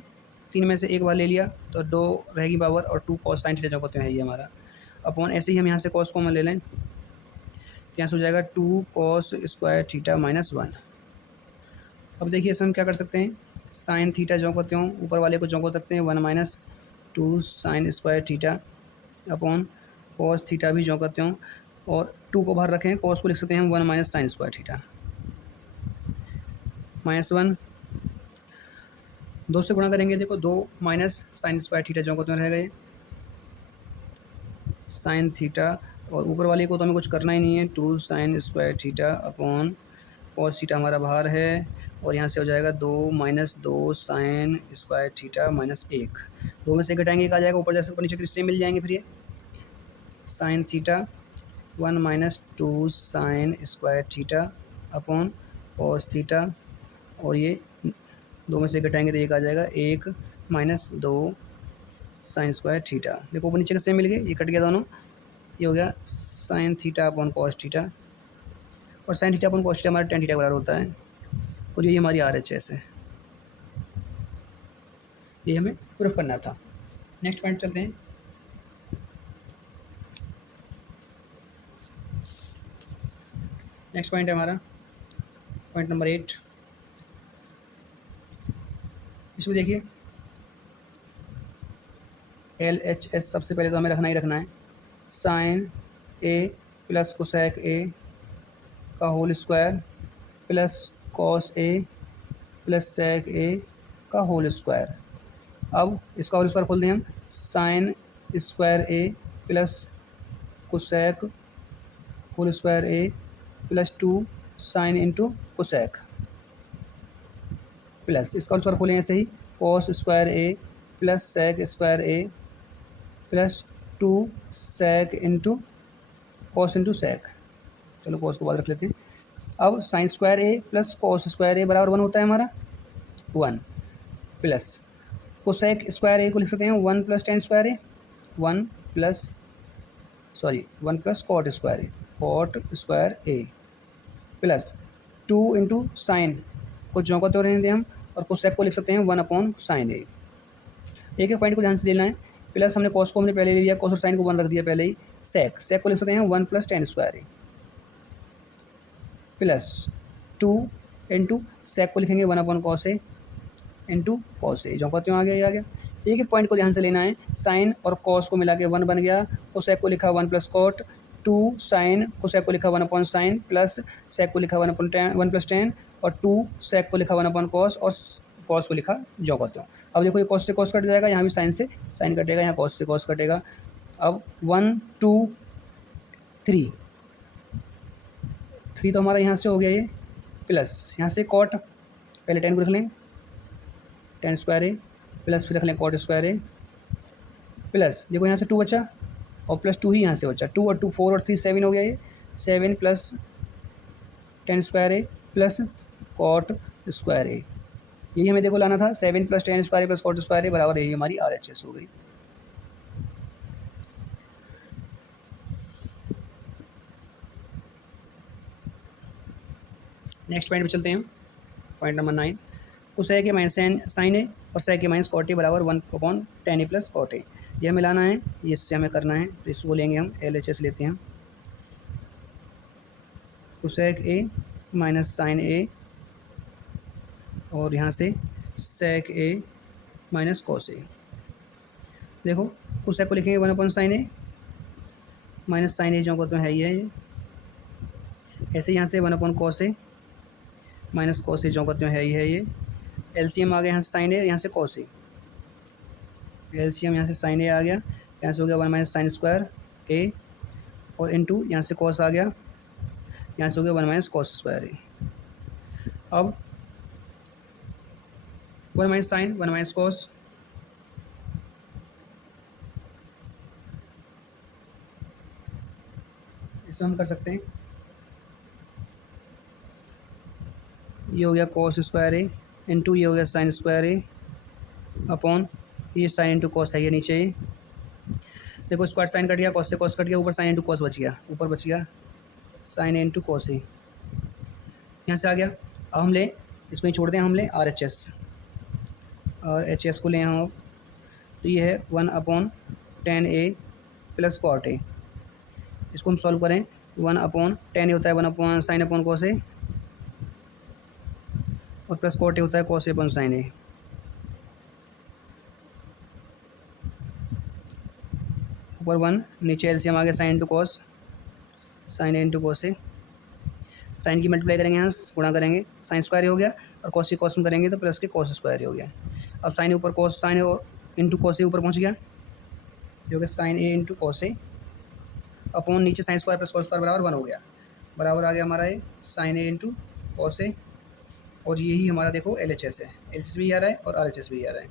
3 में से एक बार ले लिया तो 2 रहेगी पावर और 2 कॉस साइन थीटा जो कहते हैं ये हमारा अपॉन। ऐसे ही हम यहाँ से कॉस कॉमन ले लें तो यहाँ से हो जाएगा 2 कॉस स्क्वायर थीटा माइनस 1। अब देखिए इसमें हम क्या कर सकते हैं, साइन थीटा जो कहते हो ऊपर वाले को जो कह सकते हैं 1 minus 2 sign square theta upon cos theta भी जो कहते हो, और 2 को बाहर रखें, कॉस को लिख सकते हैं हम 1 minus sine square theta minus 1। 2 से गुणा करेंगे, देखो 2 माइनस साइन स्क्वायर थीटा जो कहते हैं रह गए साइन थीटा, और ऊपर वाले को तो हमें कुछ करना ही नहीं है, 2 sign square theta upon cos theta हमारा बाहर है, और यहाँ से हो जाएगा 2 minus 2 sign square theta minus 1। 2 में से घटाएंगे 1 आ जाएगा, ऊपर जैसे ऊपर नीचे किससे मिल जाएंगे फिर ये sine theta 1 minus 2 sign square theta upon cos theta, और ये 2 में से घटाएंगे तो 1 आ जाएगा, 1 माइनस 2 साइन स्क्वायर थीटा। देखो ऊपर नीचे किससे मिल गए, ये कट गया दोनों, ये हो गया sine theta upon cos theta, और sine theta upon cos theta हमारा टेन थीटा बराबर होता है, और ये हमारी RHS है। ये हमें प्रूफ करना था। नेक्स्ट पॉइंट चलते हैं। नेक्स्ट पॉइंट है हमारा पॉइंट नंबर 8। इसमें देखिए LHS सबसे पहले तो हमें रखना ही रखना है, sine A plus cosec A का whole square plus cos A plus sec A का होल स्क्वायर। अब इसका होल स्क्वायर खोल दें हम, sine square A plus cosec whole square A plus 2 sine into cosec, plus इसका होल स्क्वायर खोलें ऐसे ही, cos square A plus sec square A plus 2 sec into cos into sec. चलो कॉस को बाद रख लेते हैं। अब sine square A plus cos square A बराबर 1 होता है हमारा 1, प्लस कोसेक स्क्वायर ए को लिख सकते हैं 1 plus ten square A 1 plus 1 plus cot square A plus 2 into sine को जो को तो रहने दें हम, और कोसेक को लिख सकते हैं 1 अपॉन साइन ए। एक एक पॉइंट को ध्यान से लेना है, प्लस हमने कॉस को हमने पहले ले लिया, कॉस और साइन को 1 रख दिया पहले ही, सेक को लिख सकते हैं 1 plus ten square A plus 2 into sec को लिखेंगे 1 upon cos A into cos A, जो कहते हो आ गया ये आ गया। एक एक पॉइंट को ध्यान से लेना है, साइन और कॉस को मिला के 1 बन गया, कोसेक को लिखा 1 प्लस कॉट, 2 साइन कोसेक को लिखा 1 अपॉन साइन प्लस सेक को लिखा 1 अपॉन 1 प्लस 10, और 2 सेक को लिखा 1 अपॉन कॉस, और कॉस को लिखा जो कहते हो। अब देखो ये कॉस से कॉस कट जाएगा, यहाँ भी साइन से साइन कटेगा, यहाँ कॉस से कॉस कटेगा। अब 1 2 3 तो हमारा यहाँ से हो गया ये, प्लस यहाँ से कॉट, पहले 10 को रख लें 10 स्क्वायर ए प्लस फिर रख लें कॉट स्क्वायर ए, प्लस देखो यहाँ से 2 बचा और प्लस 2 ही यहाँ से बचा, 2 और 2 4 और 3 7 हो गया ये, 7 plus 10 square A plus cot square ए। यही हमें देखो लाना था, 7 plus 10 square A plus cot square A बराबर यही हमारी RHS हो गई। नेक्स्ट पॉइंट पे चलते हैं, point number 9। Cosec A minus sine A और sec A minus cot A बराबर 1 upon tan A plus cot ए। ये हमें लाना है, ये इससे हमें करना है, तो इसको लेंगे हम LHS लेते हैं, cosec A minus sine A और यहाँ से सेक ए माइनस कॉस ए। देखो कोसेक को लिखेंगे 1 upon sine A minus sine ए जो को तो है ही है ये, ऐसे यहाँ से 1 upon cos A minus cos A जो को तो है ही है ये। LCM आ गया यहाँ से साइन ए, यहाँ से कॉस ए, LCM यहाँ से साइन ए आ गया, यहाँ से हो गया 1 माइनस साइन स्क्वायर ए, और इंटू यहाँ से कॉस आ गया, यहाँ से हो गया 1 माइनस कॉस स्क्वायर ए। अब 1 माइनस साइन 1 माइनस कॉस, इसे हम कर सकते हैं ये हो गया कॉस स्क्वायर ए इंटू ये हो गया साइन स्क्वायर ए अपॉन ये साइन इंटू कॉस है ये नीचे ये। देखो स्क्वायर साइन कट गया, कॉस से कॉस कट गया, ऊपर साइन इंटू कॉस बच गया, ऊपर बच गया साइन इंटू कॉस ए, यहाँ से आ गया। अब हम ले इसको ही छोड़ दें, हम ले आर एच एस, और एच एस को लें हम। तो ये है 1/10 प्लस कॉट ए। इसको हम सॉल्व करें, 1/10 होता है 1 साइन अपॉन कॉस ए, और प्लस कॉट ए होता है कॉस ए अपॉन साइन ए। ऊपर 1 नीचे एलसीएम आ गया sine into cos, sign A into cos A. Sign की मल्टीप्लाई करेंगे, यहाँ गुणा करेंगे, साइन स्क्वायर हो गया, और कॉस की कॉस में करेंगे तो प्लस के कॉस स्क्वायर हो गया। अब साइन ऊपर cos sine into cos A ऊपर पहुँच गया, जो कि sign A into cos A upon नीचे sine square plus cos square बराबर 1 हो गया, बराबर आ गया हमारा ये sign A into cos A. और यही हमारा देखो एल एच एस है, एल एच एस भी आ रहा है और आर एच एस भी आ रहा है।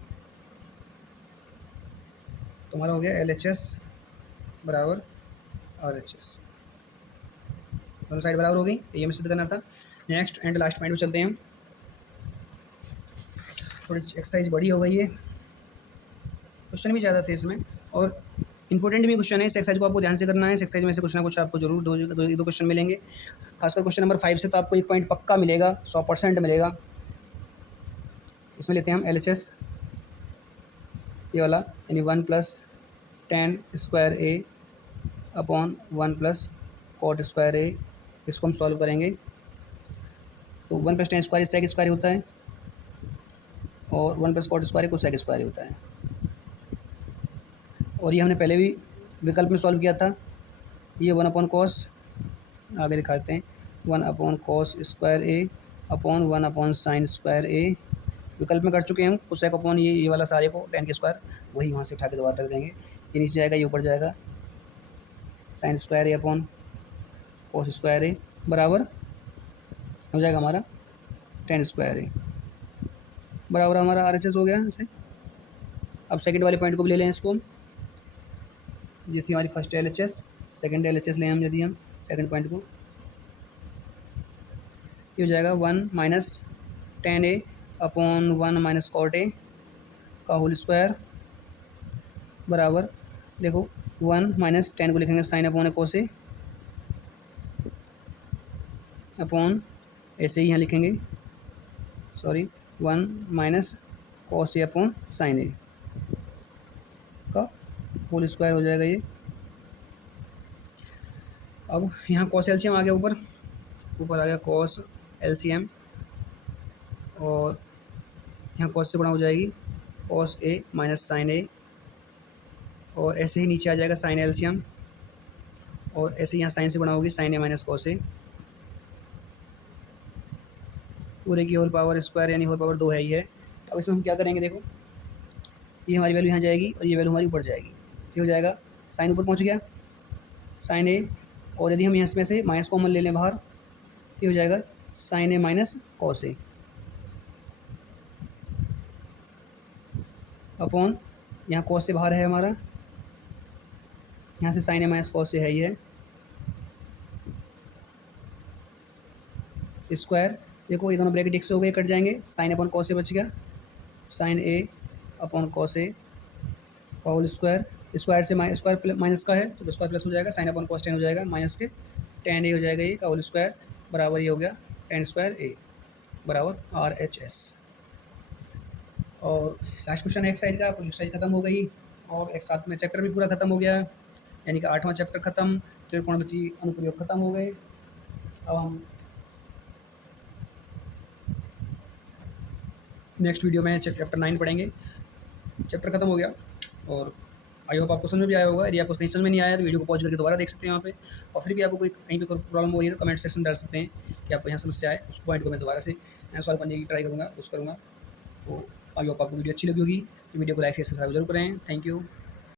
तो हमारा हो गया एल एच एस बराबर आर एच एस, दोनों साइड बराबर हो गई, ये हमें सिद्ध करना था। नेक्स्ट एंड लास्ट पॉइंट पे चलते हैं हम। थोड़ी एक्सरसाइज बड़ी हो गई है, क्वेश्चन भी ज़्यादा थे इसमें, और इंपॉर्टेंट भी क्वेश्चन है। इस एक्सरसाइज को आपको ध्यान से करना है। इस एक्सरसाइज में से कुछ ना कुछ आपको जरूर दो क्वेश्चन मिलेंगे। खासकर क्वेश्चन नंबर 5 से तो आपको 1 पॉइंट पक्का मिलेगा, 100% मिलेगा। इसमें लेते हैं हम एल एच एस, ये वाला, यानी 1+10 square a upon 1+ cot square ए। इसको हम सॉल्व करेंगे तो 1+10 स्क्वायर सेक स्क्वायर होता है, और 1+ कॉट स्क्वायर को सेक स्क्वायर होता है। और ये हमने पहले भी विकल्प में सॉल्व किया था। ये 1/cos, आगे दिखाते हैं, 1/cos square a upon 1/sin square ए। विकल्प में कर चुके हैं हम, कोसेक अपॉन ये वाला सारे को 10 के स्क्वायर, वही वहाँ से उठा के दोबारा रख देंगे। ये नीचे जाएगा, ये ऊपर जाएगा, sine square a upon cos square A बराबर हो जाएगा हमारा 10 स्क्वायर ए, बराबर हमारा आर एच एस हो गया इसे। अब सेकंड वाले पॉइंट को भी ले लें इसको, ये थी हमारी first L H S, second L H S लें हम, यदि हम सेकंड पॉइंट को, ये हो जाएगा 1-10 अपॉन 1 कॉट ए का होल स्क्वायर बराबर, देखो 1 - 10 को लिखेंगे साइन अपॉन कोस ए अपॉन, ऐसे ही यहाँ लिखेंगे, sorry 1 - cos A upon sine ए का होल स्क्वायर हो जाएगा ये। अब यहाँ कॉस एलसीएम आ गया, ऊपर आ गया कॉस एलसीएम, और यहाँ कॉस से गुणा हो जाएगी cos A minus sine A, और ऐसे ही नीचे आ जाएगा साइन एलसीएम, और ऐसे ही यहाँ साइन से गुणा होगी sign A minus cos A, पूरे की होल पावर स्क्वायर, यानी होल पावर 2 है ही है। अब इसमें हम क्या करेंगे, देखो ये हमारी वैल्यू यहाँ जाएगी और ये वैल्यू हमारी ऊपर जाएगी, तो हो जाएगा साइन ऊपर पहुँच गया साइन ए, और यदि हम यहाँ इसमें से माइनस कॉमन ले लें बाहर, तो हो जाएगा sign A minus cos A upon, यहाँ कॉस से बाहर है हमारा, यहाँ से साइन ए माइनस कॉस से है ही है, स्क्वायर, देखो ये दोनों ब्रैकेट एक से हो गए, कट जाएंगे, साइन अपॉन कॉस से बच गया, sign A upon cos A का होल स्क्वायर, स्क्वायर से स्क्वायर माइनस का है तो स्क्वायर प्लस हो जाएगा, साइन अपॉन कॉस 10 हो जाएगा, माइनस के 10 ए हो जाएगा, ये का होल स्क्वायर बराबर ये हो गया 10 स्क्वायर ए बराबर आर एच एस। और लास्ट क्वेश्चन है एक्सरसाइज का, कुछ एक्सरसाइज खत्म हो गई, और एक साथ में चैप्टर भी पूरा खत्म हो गया, यानी कि 8वां चैप्टर खत्म, त्रिकोणमितीय अनुप्रयोग खत्म हो गए। अब हम नेक्स्ट वीडियो में चैप्टर 9 पढ़ेंगे। चैप्टर खत्म हो गया, और आई होप आपको समझ में भी आया होगा। यदि आपको कहीं समझ में नहीं आया तो वीडियो को पॉज करके दोबारा देख सकते हैं वहाँ पे, और फिर भी आपको कोई कहीं पे कोई प्रॉब्लम हो रही है तो कमेंट सेक्शन डाल सकते हैं कि आपको यहाँ समस्या है, उस पॉइंट को मैं दोबारा से सॉल्व करने की ट्राई करूँगा, कोशिश करूँगा। तो आई होप आपको वीडियो अच्छी लगी होगी, तो वीडियो को लाइक से सब्सक्राइब जरूर करें। Thank you.